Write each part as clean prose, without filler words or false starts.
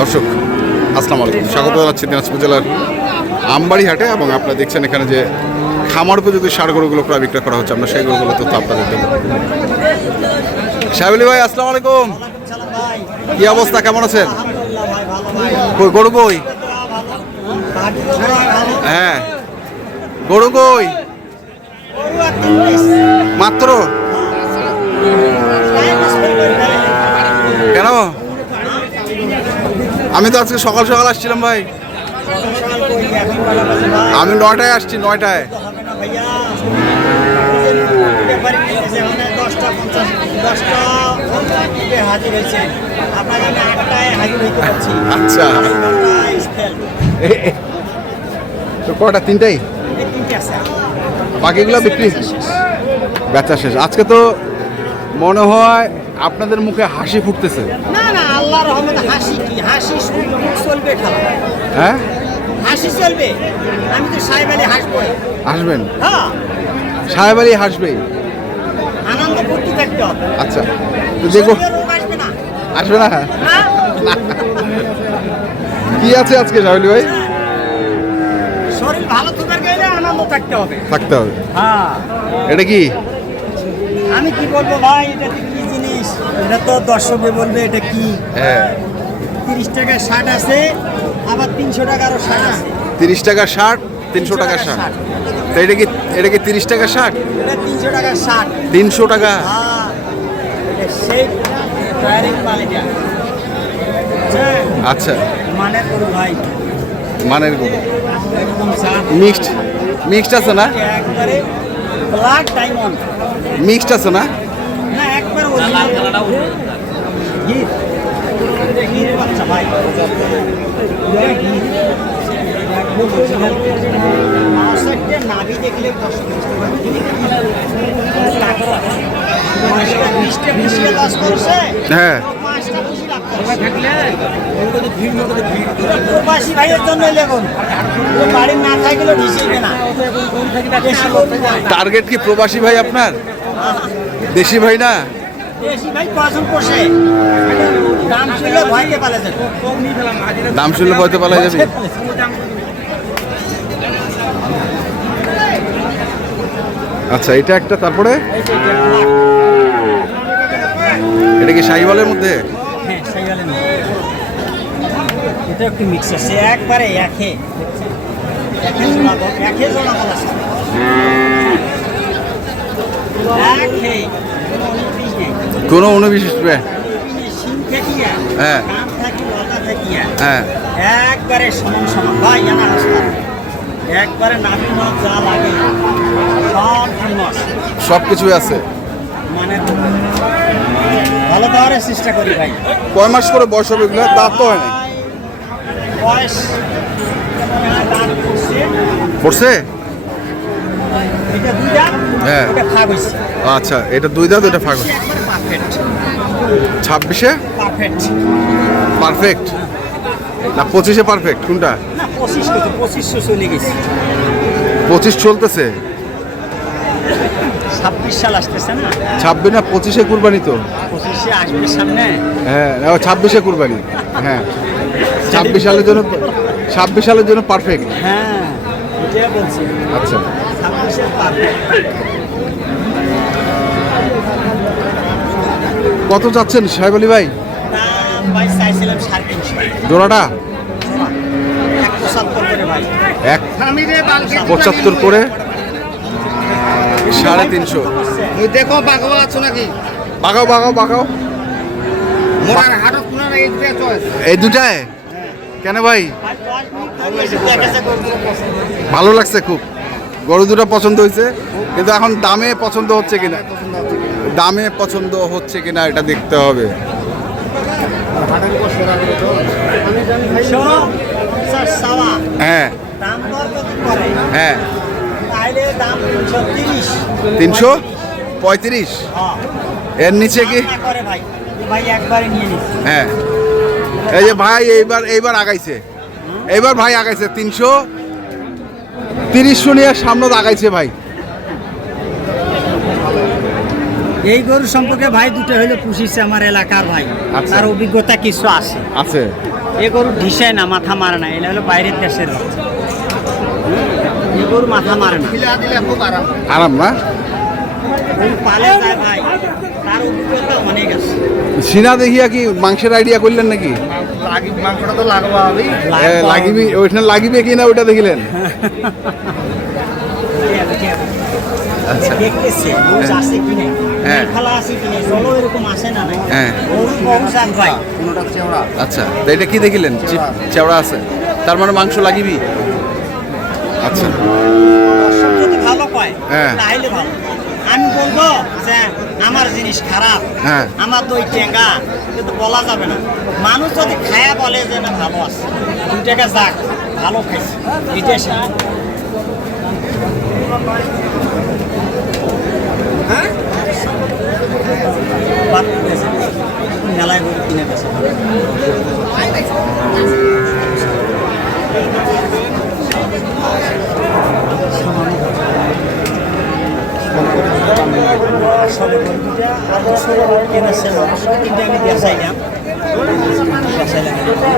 দর্শক আসসালামু আলাইকুম, স্বাগত জানাচ্ছি দিনাজপুর জেলার আমবাড়ি হাটে। এবং আপনারা দেখছেন এখানে যে খামার উপযোগী ষাঁড় গরুগুলো প্রায় বিক্রয় করা হচ্ছে, আমরা সেই গরুগুলো তথ্য আপনাদের দেবো। সাহেব আলী ভাই আসসালামু আলাইকুম, কি অবস্থা, কেমন আছেন? কই গরু কই? হ্যাঁ গরু কই? মাত্র কেন? আমি তো আজকে সকাল সকাল আসছিলাম ভাই, আমি 9টায় আসছি, 9টায়। আচ্ছা তো কটা? 3টাই? বাকিগুলো বিক্রি বেচা শেষ। আজকে তো মনে হয় আপনাদের মুখে হাসি ফুটতেছে। না না, আল্লাহর রহমতে হাসি কি হাসি চলবে, খেলা হ্যাঁ হাসি চলবে। আমি তো সাহেব আলী হাসবো। আসবেন? হ্যাঁ সাহেব আলী হাসবেই, আনন্দ ফুর্তি থাকতে হবে। আচ্ছা তো দেখো, রোগ আসবে না। আসবে না? না? কি আছে আজকে সাহেব আলী ভাই? শরীর ভালো থাকার গেলে আনন্দ থাকতে হবে। থাকতে হবে। হ্যাঁ এটা কি? আমি কি বলবো ভাই, এটা কি জিনিস? এটা তো দর্শকে বলবে এটা কি। হ্যাঁ 30 টাকার শার্ট আছে, আবার 300 টাকারও শার্ট আছে। 30 টাকার শার্ট, 300 টাকার শার্ট। তো এটা কি 30 টাকার শার্ট? এটা 300 টাকার শার্ট। 300 টাকা? হ্যাঁ এটা সেই ডাইরেক্ট কোয়ালিটি। আচ্ছা মানের করো ভাই, মানের গরু একদম শার্ট মিক্সড আছে না? একবারে ব্ল্যাক ডায়মন্ড। মিক্সড আছে না? না একবার অরিজিনাল গির গির বাচ্চা ভাই, নাভি দেখলে হ্যাঁ প্রবাসী ভাইয়ের জন্য লেগুন, বাড়ির না থাকলেও ঢিসিবে না। টার্গেট কি প্রবাসী ভাই আপনার? দেশি ভাই না? দেশি ভাই কজন পোষে, দাম শুনলে ভয়কে পালা যাবে। দাম শুনলে ভয়তে পালা যাবে। আচ্ছা এটা একটা, তারপরে এটা কি শাহিওয়ালের মধ্যে? হ্যাঁ শাহিওয়ালের মধ্যে। এটা একটু মিক্স আছে, একবারে একে জোড়া বলা আছে। কোনো অনুবিশেষ? হ্যাঁ হ্যাঁ একবারে সমান সমান ভাই, জানা হাসপাতাল একবারে নাভি মাছ যা লাগে সব ফেমাস, সব কিছুই আছে। মানে ভালো দেওয়ার চেষ্টা করি ভাই। কয় মাস করে বয়স হবে এগুলো? দাঁত তো হয় না? বয়স পড়ছে? এটা 2 দাঁত, হ্যাঁ এটা ফাগ হইছে। আচ্ছা এটা 2 দাঁত, এটা ফাঁক। একবারে পারফেক্ট। 26-এ পারফেক্ট পারফেক্ট না 25-এ পারফেক্ট? কোনটা? না 25 চলে গেছে। 25 চলতেছে? 26 সাল আসতেছে না? 26 না 25-এ কুরবানি তো? 25 আসবে সামনে। হ্যাঁ 26-এ কুরবানি। হ্যাঁ 26 সালের জন্য পারফেক্ট। হ্যাঁ এটা বলছি। আচ্ছা 26 পারফেক্ট। কত যাচ্ছেন সাহেব আলী ভাই? দাম ভাই চাইছিলাম 350 জোড়াটা? 170 করে ভাই। 175 করে 350। দেখো বাঘা আছো নাকি? বাগাও মোরার হাটত কোনা এই দুটায় কেন ভাই? ভালো লাগছে খুব, গরু দুটো পছন্দ হয়েছে, কিন্তু এখন দামে পছন্দ হচ্ছে কিনা এটা দেখতে হবে। হ্যাঁ হ্যাঁ 335। এর নিচে কি? হ্যাঁ এই যে ভাই এইবার আগাইছে, ভাই আগাইছে 330 নিয়ে সামনে আগাইছে ভাই। এই গরু সম্পর্কে ভাই দুটো হইলে পুষিছে আমার এলাকার ভাই, আচ্ছা। তার অভিজ্ঞতা কিছু আছে। এ গরু ঢিসায় না, মাথা মারে না, এটা হলো বাইরের দেশের বাচ্চা। এ গরু মাথা মারে না, আরাম না? গরু পালে যায় ভাই, তার অভিজ্ঞতা অনেক আছে। সিনা দেখিয়া কি মাংসের আইডিয়া করলেন নাকি? মাংসটা তো লাগবা হবেই। লাগিবি, ওইখানে লাগিবে কি না ওইটা দেখিলেন? আচ্ছা। দেখতেছে গরু আছে কি নাই, হ্যাঁ। খেলা আছে কি নাই, চলো এরকম আসে না নাই। হ্যাঁ। গরু বহু জাত ভাই। কোনোটা চেওড়া। আচ্ছা, তো এটা কি দেখিলেন? চেওড়া আছে, তার মানে মাংস লাগিবি। আচ্ছা, দর্শক যদি ভালো পায় হ্যাঁ। তাহলে ভালো। আমি বলবো যে আমার জিনিস খারাপ, হ্যাঁ। আমার দই টেঙ্গা, কিন্তু বলা যাবে না। মানুষ যদি খায়া বলে যে না ভালো আছে, 2 টাকা যাক, ভালো খাইছে, এটাই সারা। মেলায় গরু কিনে গেছে। আসলে গরুটা আদর্শ কিনেছে মানুষ, 3টে আমি বেচাইলাম।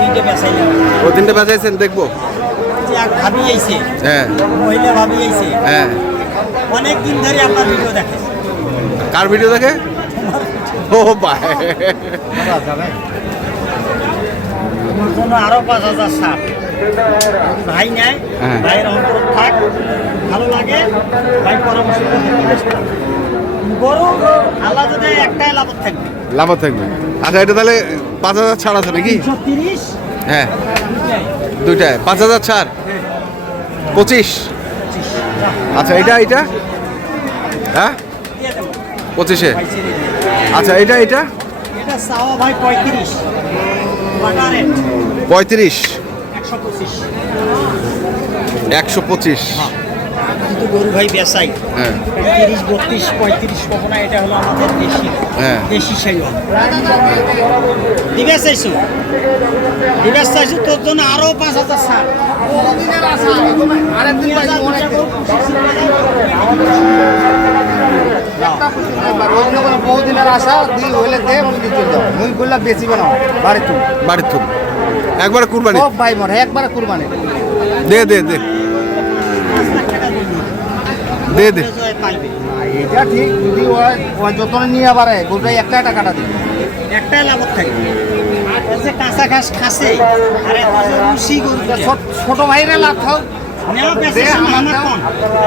তিনটে বেচাইলাম। ও 3টে বাজাইছেন দেখবো। যে এক ভাবি আইছে, হ্যাঁ মহিলা ভাবি আইছে, হ্যাঁ। অনেক দিন ধরে আপনার ভিডিও দেখে। কার ভিডিও দেখে? ও ভাই, তোমার জন্য আরো 5,000 ছাড়। ভাই নেয়, হ্যাঁ। ভাইয়ের অন্তর থাক, ভালো লাগে, ভাই পরামর্শ করতে জিজ্ঞেস করে। গরু আল্লাহ যদি একটাই লাভ থাকবে। লাভ থাকবে। আচ্ছা, এটা তাহলে 5,000 ছাড় আছে নাকি? 330 হ্যাঁ, দুইটায় 5,000 ছাড়, 25। আচ্ছা, এটা হ্যাঁ দিয়ে দেবো 25-এ। ভাই ছেড়ে দিয়ে। আচ্ছা, এটা এটা চাওয়া ভাই 35, বাটা রেট 35, 125। 125। কিন্তু গরু ভাই বেচাই হ্যাঁ 30, 32, 35 পাবো না। এটা হলো আমাদের দেশি, হ্যাঁ। দেশি সাইওয়া। দিবে চাইছো, তোর জন্য আরো 5,000 ছাড়। বহুদিনের আশা দিল হইলে দে মুই দিতে যাও। মুই বললাম বেশি বানাও বাড়ি তুই। বাড়ির তুল একবার কুরবানি সব ভাই মরে একবার কুরবানি। দে দে দে 5 লাখ টাকা দে দে। পাইবে। এটা ঠিক, যদি ওই যতন নিয়ে আবার গোটাই একটা টাকাটা দিবে। একটাই লাভ থাকে, আর যে কাঁচা ঘাস খাসে, আর এত যে রুচি গরু ছোট ভাইরে লাভ খাও। নেওয়া বেশি আমার কম।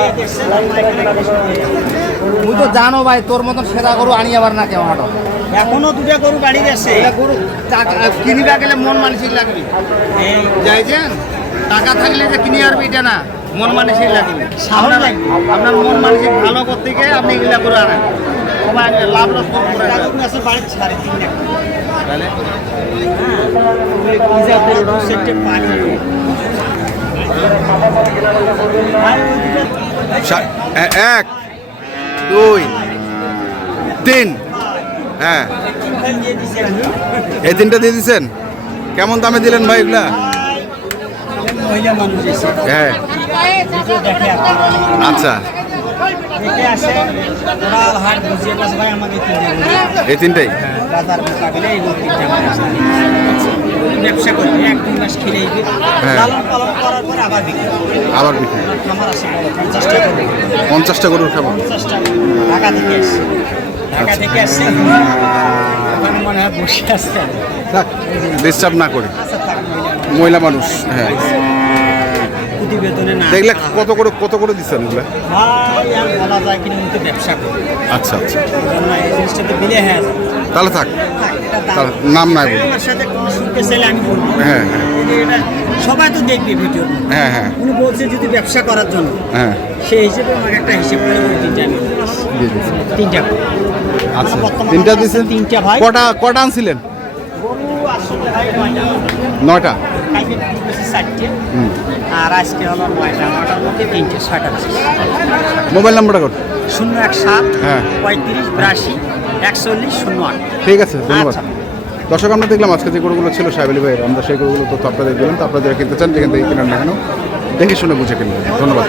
এই দেখছেন আমরা এখানে কৃষ্ণ হয়ে যাবে। মুই তো জানো ভাই তোর মতন সেরা গরু আনি আবার না কেউ হাটো। এখনো 2টা গরু বাড়ি গেছে। এটা গরু কিনিবা গেলে মন মানসিক লাগবে। যাইছেন টাকা থাকলে যে কিনে আরবি এটা না, মন মানসিক লাগবে। সাহস লাগবে। আপনার মন মানসিক ভালো করতে গিয়ে আপনি এগুলা করে আনেন। সবাই লাভ লস করে টাকা আছে বাড়িতে 3.5 লাখ। কি জাতের ওটা সেটে পানি। এক, দুই, তিন। হ্যাঁ, দিয়ে দিছে আমি। এই 3টা দিয়ে দিচ্ছেন। কেমন দামে দিলেন ভাই এগুলা? মহিলা মানুষ এসে হ্যাঁ, ভিডিও দেখে আপনারা। আচ্ছা, দেখে আসে, ওরা হাট বুঝিয়ে গেছে ভাই আমাকে কিনে দিন। এই 3টাই। বাজার মোকাবিলে এই লোক 3টা আমার আসে। ব্যবসা করি 1-2 মাস খেলে হ্যাঁ। লালন পালন করার পরে আবার বিক্রি করি। আবার বিক্রি। আমার আসে 50টা করে। 50টা গরুর খাবার। 50টা ঢাকা থেকে আসছে, ঢাকা থেকে আসছে, ওখানে মনে হয় বসে আসছে। ডিস্টার্ব না করে, আচ্ছা থাক, মহিলা মানুষ। হ্যাঁ, প্রতিবেদনে না দেখলে কত করে দিচ্ছেন এগুলা? ভাই আর বলা যায় কিনা, আমি তো ব্যবসা করি। আচ্ছা আচ্ছা, এই জন্য এই জিনিসটাতে বিলে হয়ে যায়। তাহলে থাক। থাক, এটা দাম। তার নাম নাই বলুন। আমার সাথে কোনো শুনতে চাইলে আমি বলবো। হ্যাঁ হ্যাঁ কিন্তু এটা সবাই তো দেখবে ভিডিও। হ্যাঁ হ্যাঁ উনি বলছে যদি ব্যবসা করার জন্য, হ্যাঁ, সেই হিসেবে আমাকে একটা হিসেব করে ওই 3টা আমি দিয়েছি। দিয়ে দিচ্ছেন। 3টা। আচ্ছা, বর্তমানে 3টা আছে দিচ্ছেন। 3টা ভাই। কটা আনছিলেন? গরু আসলে ভাই 9টা। 9টা। কালকে বেশি 4টে, হুম। আর আজকে হলো 9টা। 9টার মধ্যে 3টে, 6টা আছে। মোবাইল নাম্বারটা কর। 017 হ্যাঁ। 35 82 41 08। ঠিক আছে, ধন্যবাদ। আচ্ছা। দর্শক, আমরা দেখলাম আজকে যে গরুগুলো ছিল সাহেব আলী ভাইয়ের, আমরা সেই গরুগুলো তথ্য আপনাদের দিলাম। তো আপনারা যারা কিনতে চান যেখান থেকে কিনেন না কেন, দেখে শুনে বুঝে কিনবেন। ধন্যবাদ।